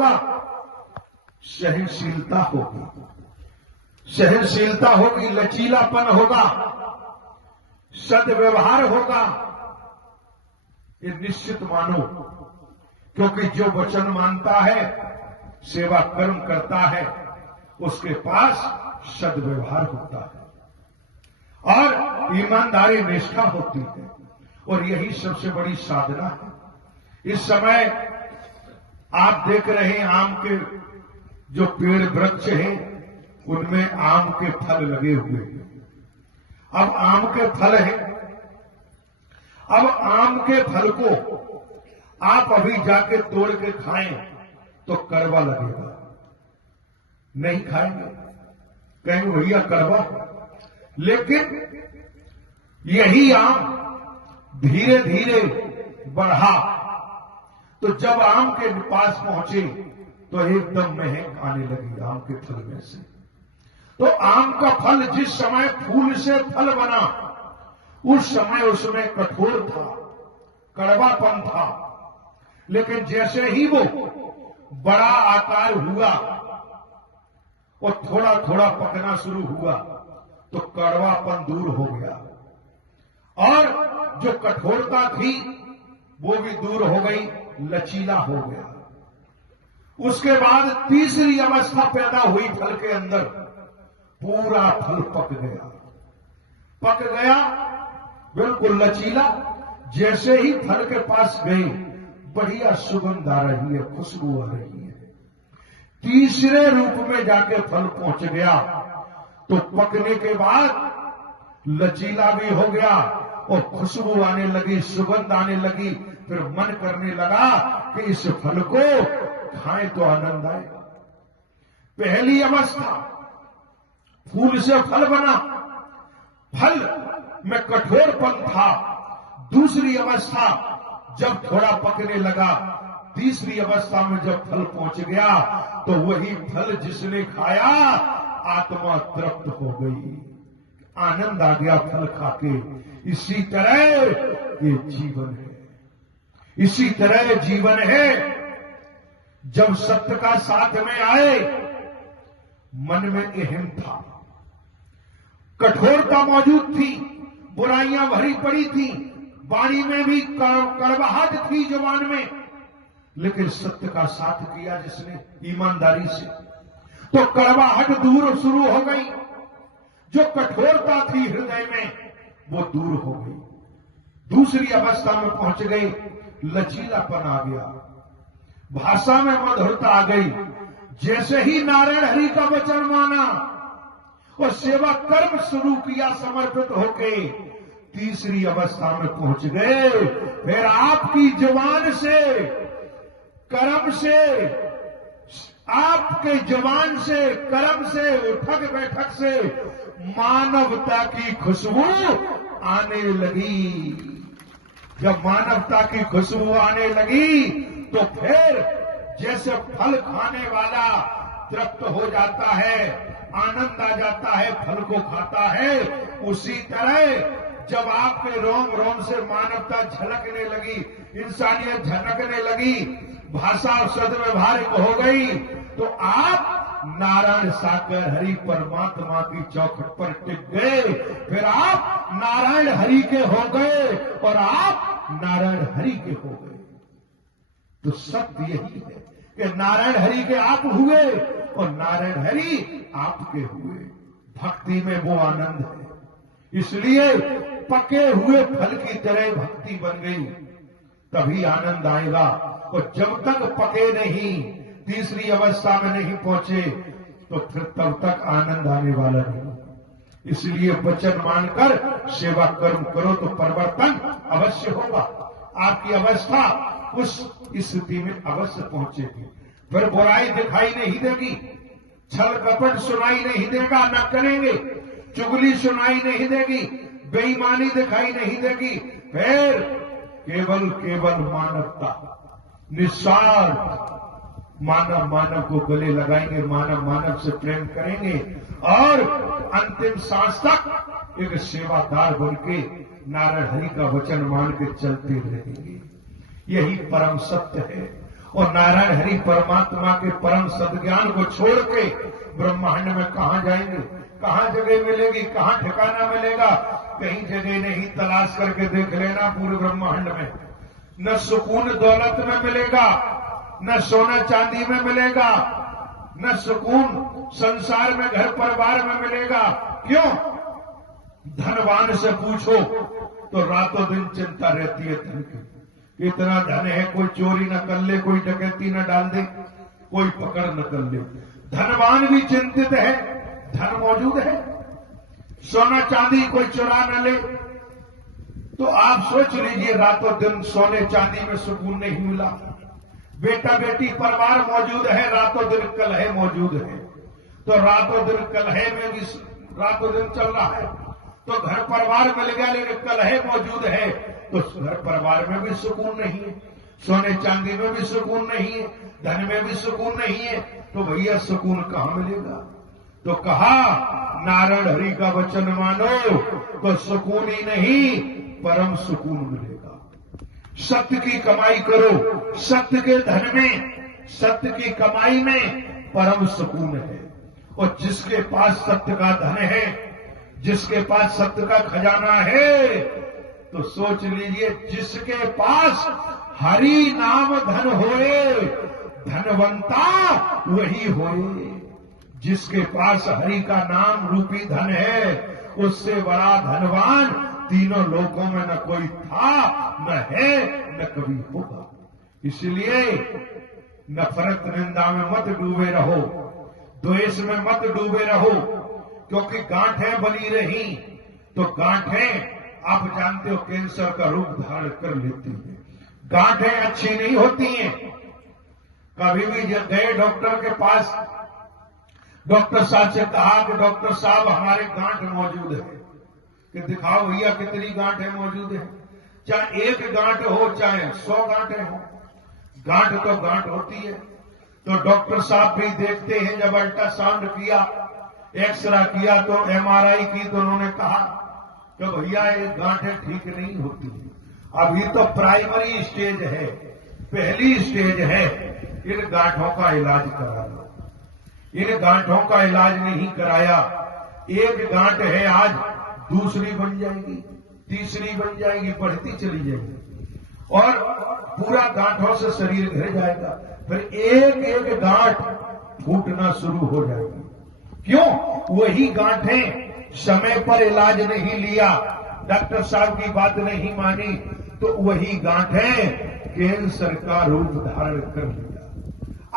होगा? सहनशीलता होगी, सहनशीलता होगी, लचीलापन होगा, सद्व्यवहार होगा। ये निश्चित मानो, क्योंकि जो वचन मानता है, सेवा कर्म करता है, उसके पास सद्व्यवहार होता है और ईमानदारी निष्ठा होती है, और यही सबसे बड़ी साधना है। इस समय आप देख रहे हैं आम के जो पेड़ वृक्ष हैं, उनमें आम के फल लगे हुए हैं। अब आम के फल हैं, अब आम के फल को आप अभी जाके तोड़ के खाएं तो कड़वा लगेगा, नहीं खाएंगे, कहेंगे भैया कड़वा। लेकिन यही आम धीरे धीरे बढ़ा, तो जब आम के पास पहुंचे तो एकदम महक आने लगी आम के फल में से। तो आम का फल जिस समय फूल से फल बना, उस समय उसमें कठोर था, कड़वापन था। लेकिन जैसे ही वो बड़ा आकार हुआ और थोड़ा थोड़ा पकना शुरू हुआ, तो कड़वापन दूर हो गया और जो कठोरता थी वो भी दूर हो गई, लचीला हो गया। उसके बाद तीसरी अवस्था पैदा हुई फल के अंदर, पूरा फल पक गया, बिल्कुल लचीला। जैसे ही फल के पास गए, बढ़िया सुगंध आ रही है, खुशबू आ रही है। तीसरे रूप में जाके फल पहुंच गया, तो पकने के बाद लचीला भी हो गया और खुशबू आने लगी, सुगंध आने लगी। फिर मन करने लगा कि इस फल को खाएं तो आनंद आएगा। पहली अवस्था फूल से फल बना, फल में कठोरपन था। दूसरी अवस्था जब थोड़ा पकने लगा, तीसरी अवस्था में जब फल पहुंच गया, तो वही फल जिसने खाया आत्मा तृप्त हो गई, आनंद आ गया फल खाके। इसी तरह ये जीवन है, इसी तरह जीवन है। जब सत्य का साथ में आए, मन में अहम था, कठोरता मौजूद थी, बुराइयां भरी पड़ी थी, वाणी में भी कड़वाहट थी जुबान में। लेकिन सत्य का साथ किया जिसने ईमानदारी से, तो कड़वाहट दूर शुरू हो गई। जो कठोरता थी हृदय में, वो दूर हो गई। दूसरी अवस्था में पहुंच गए, लचीलापन आ गया, भाषा में मधुरता आ गई। जैसे ही नारायण हरि का वचन माना और सेवा कर्म शुरू किया समर्पित होके, तीसरी अवस्था में पहुंच गए। फिर आपकी जुबान से, कर्म से, आपके जुबान से, कर्म से, उठक बैठक से मानवता की खुशबू आने लगी। जब मानवता की खुशबू आने लगी, तो फिर जैसे फल खाने वाला तृप्त हो जाता है, आनंद आ जाता है, फल को खाता है, उसी तरह जब आपके रोम रोम से मानवता झलकने लगी, इंसानियत झलकने लगी, भाषा और सद्व्यवहार हो गई, तो आप नारायण साकर हरि परमात्मा की चौखट पर टिक गए। फिर आप नारायण हरि के हो गए और आप नारायण हरि के हो गए। तो सत्य यही है कि नारायण हरि के आप हुए और नारायण हरि आपके हुए। भक्ति में वो आनंद है, इसलिए पके हुए फल की तरह भक्ति बन गई, तभी आनंद आएगा। और जब तक पके नहीं, तीसरी अवस्था में नहीं पहुंचे, तो फिर तब तक आनंद आने वाला नहीं। इसलिए वचन मानकर सेवा कर्म करो तो परिवर्तन अवश्य होगा। आपकी अवस्था उस स्थिति में अवश्य पहुंचेगी। फिर बुराई दिखाई नहीं देगी, छल कपट सुनाई नहीं देगा, न करेंगे, चुगली सुनाई नहीं देगी, बेईमानी दिखाई नहीं देगी। फिर केवल केवल मानवता, निस्वार्थ मानव मानव को गले लगाएंगे, मानव मानव से प्रेम करेंगे और अंतिम सांस तक एक सेवादार बनके नारायण हरि का वचन मान के चलते रहेंगे। यही परम सत्य है। और नारायण हरि परमात्मा के परम सद्ज्ञान को छोड़ के ब्रह्मांड में कहां जाएंगे? कहां जगह मिलेगी? कहां ठिकाना मिलेगा? कहीं जगह नहीं, तलाश करके देख लेना पूरे ब्रह्मांड में। न सुकून दौलत में मिलेगा, न सोना चांदी में मिलेगा, न सुकून संसार में घर परिवार में मिलेगा। क्यों? धनवान से पूछो तो रातों दिन चिंता रहती है धन की। इतना धन है, कोई चोरी न कर ले, कोई डकैती न डाल दे, कोई पकड़ न कर ले। धनवान भी चिंतित है, धन मौजूद है, सोना चांदी कोई चुरा न ले। तो आप सोच लीजिए, रातों दिन सोने चांदी में सुकून नहीं मिला। बेटा बेटी परिवार मौजूद है, रातों दिन कलह मौजूद है। तो रातों दिन कलह में भी रातों दिन चल रहा है। तो घर परिवार मिल गया, लेकिन कलह मौजूद है, तो घर परिवार में भी सुकून नहीं है, सोने चांदी में भी सुकून नहीं है, धन में भी सुकून नहीं है। तो भैया सुकून कहां मिलेगा? तो कहा नारायण हरि का वचन मानो तो सुकून ही नहीं, परम सुकून मिलेगा। सत्य की कमाई करो, सत्य के धन में, सत्य की कमाई में परम सुकून है। और जिसके पास सत्य का धन है, जिसके पास सत्य का खजाना है, तो सोच लीजिए, जिसके पास हरि नाम धन होए, धनवंता वही होए। जिसके पास हरि का नाम रूपी धन है, उससे बड़ा धनवान तीनों लोकों में न कोई था, न है, न कभी होगा। इसलिए नफरत निंदा में मत डूबे रहो, द्वेष में मत डूबे रहो, क्योंकि गांठें बनी रही तो गांठें आप जानते हो कैंसर का रूप धारण कर लेती है। गांठें अच्छी नहीं होती हैं। कभी भी जब गए डॉक्टर के पास, डॉक्टर साहब से कहा कि डॉक्टर साहब हमारे गांठ मौजूद है, कि दिखाओ भैया कितनी गांठें मौजूद है। चाहे एक गांठ हो चाहे 100 गांठें हो, गांठ तो गांठ होती है। तो डॉक्टर साहब भी देखते हैं, जब अल्ट्रासाउंड किया, एक्सरा किया, तो MRI की, तो उन्होंने कहा कि भैया ये गांठें ठीक नहीं होती है, अभी तो प्राइमरी स्टेज है, पहली स्टेज है, इन गांठों का इलाज करा लो। इन गांठों का इलाज नहीं कराया, एक गांठ है आज, दूसरी बन जाएगी, तीसरी बन जाएगी, बढ़ती चली जाएगी, और पूरा गांठों से शरीर घिर जाएगा। फिर एक एक गांठ फूटना शुरू हो जाएगी। क्यों? वही गांठें समय पर इलाज नहीं लिया, डॉक्टर साहब की बात नहीं मानी, तो वही गांठें कैंसर का रूप धारण कर लिया।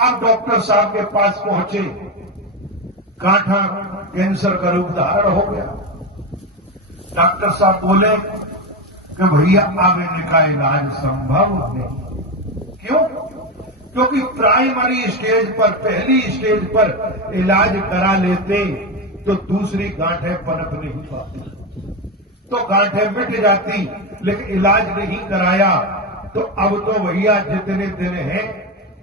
अब डॉक्टर साहब के पास पहुंचे, गांठा कैंसर का रूप धारण हो गया। डॉक्टर साहब बोले कि भैया अब इनका इलाज संभव नहीं। क्यों? क्योंकि प्राइमरी स्टेज पर, पहली स्टेज पर इलाज करा लेते तो दूसरी गांठें पनप नहीं पाती, तो गांठें मिट जाती, लेकिन इलाज नहीं कराया तो अब तो भैया जितने दिन हैं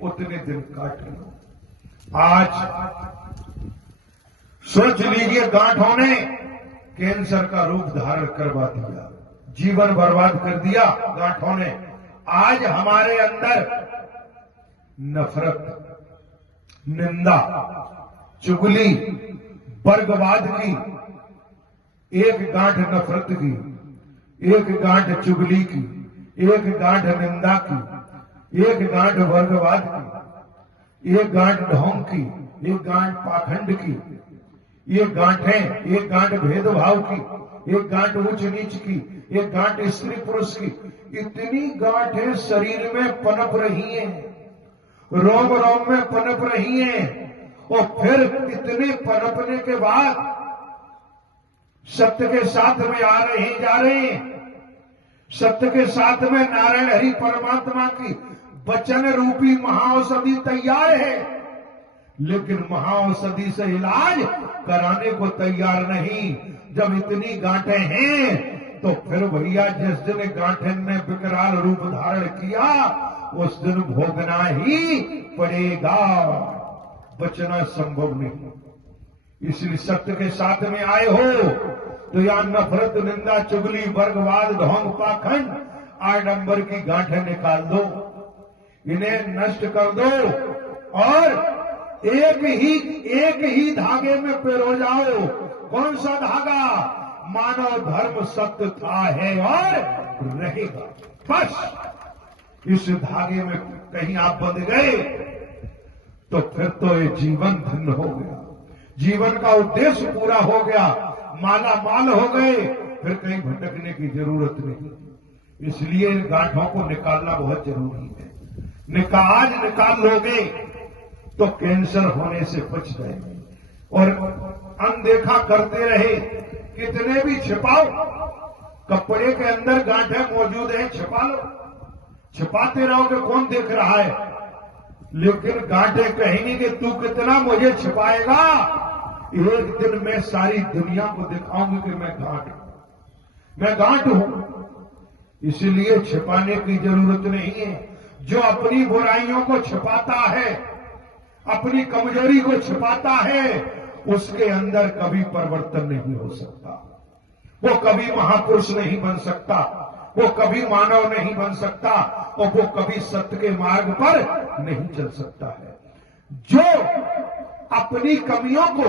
उतने दिन काट लो। आज सोच लीजिए, गांठों ने कैंसर का रूप धारण करवा दिया, जीवन बर्बाद कर दिया गांठों ने। आज हमारे अंदर नफरत, निंदा, चुगली, वर्गवाद की, एक गांठ नफरत की, एक गांठ चुगली की, एक गांठ निंदा की, एक गांठ वर्गवाद की, एक गांठ ढोंग की, एक गांठ पाखंड की, ये गांठें, एक गांठ भेदभाव की, एक गांठ ऊंच नीच की, एक गांठ स्त्री पुरुष की, इतनी गांठें शरीर में पनप रही हैं, रोम रोम में पनप रही हैं। और फिर इतने पनपने के बाद सत्य के साथ में आ रहे हैं, जा रहे हैं। सत्य के साथ में नारायण हरि परमात्मा की वचन रूपी महाऔषधि तैयार है, लेकिन महाऔषधि से इलाज कराने को तैयार नहीं। जब इतनी गांठें हैं तो फिर भैया जिस दिन गांठें ने विकराल रूप धारण किया उस दिन भोगना ही पड़ेगा, बचना संभव नहीं। इसलिए सत्य के साथ में आए हो तो या नफरत, निंदा, चुगली, वर्गवाद, ढोंग, पाखंड, आडंबर की गांठें निकाल दो। इन्हें नष्ट कर दो और एक ही धागे में पिरो जाओ। कौन सा धागा? मानव धर्म सत्य था, है और रहेगा। बस इस धागे में कहीं आप बंध गए तो फिर तो ये जीवन धन्य हो गया, जीवन का उद्देश्य पूरा हो गया, माला माल हो गए, फिर कहीं भटकने की जरूरत नहीं। इसलिए इन गांठों को निकालना बहुत जरूरी है। आज निकाल लोगे तो कैंसर होने से बच जाएंगे। और अनदेखा करते रहे, कितने भी छिपाओ, कपड़े के अंदर गांठें मौजूद हैं, छिपा लो, छिपाते रहोगे कौन देख रहा है, लेकिन गांठें कहेंगी कि तू कितना मुझे छिपाएगा, एक दिन मैं सारी दुनिया को दिखाऊंगी कि मैं गांठ हूं। इसलिए छिपाने की जरूरत नहीं है। जो अपनी बुराइयों को छिपाता है, अपनी कमजोरी को छिपाता है, उसके अंदर कभी परिवर्तन नहीं हो सकता। वो कभी महापुरुष नहीं बन सकता, वो कभी मानव नहीं बन सकता, और वो कभी सत्य के मार्ग पर नहीं चल सकता है। जो अपनी कमियों को,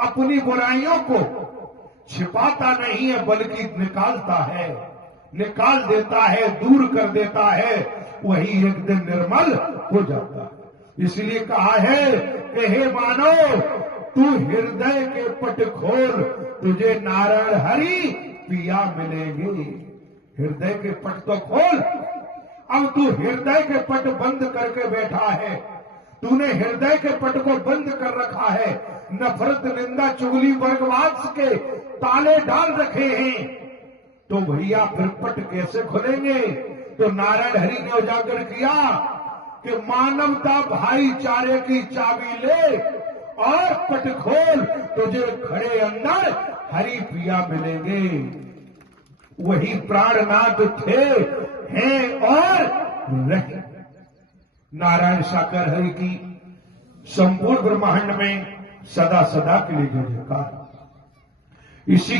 अपनी बुराइयों को छिपाता नहीं है बल्कि निकालता है, निकाल देता है, दूर कर देता है, वही एक दिन निर्मल हो जाता है। इसलिए कहा है कि हे मानव, तू हृदय के पट खोल, तुझे नारायण हरि पिया मिलेंगे। हृदय के पट तो खोल। अब तू हृदय के पट बंद करके बैठा है, तूने हृदय के पट को बंद कर रखा है, नफरत, निंदा, चुगली, वर्गवाद के ताले डाल रखे हैं, तो भैया फिर पट कैसे खुलेंगे? तो नारायण हरि ने उजागर किया कि मानवता भाईचारे की चाबी ले और पट खोल, तुझे खड़े अंदर हरि पिया मिलेंगे। वही प्राणनाथ थे, हैं और रहे। नारायण साकार हरि की संपूर्ण ब्रह्मांड में सदा सदा के लिए जय जयकार। इसी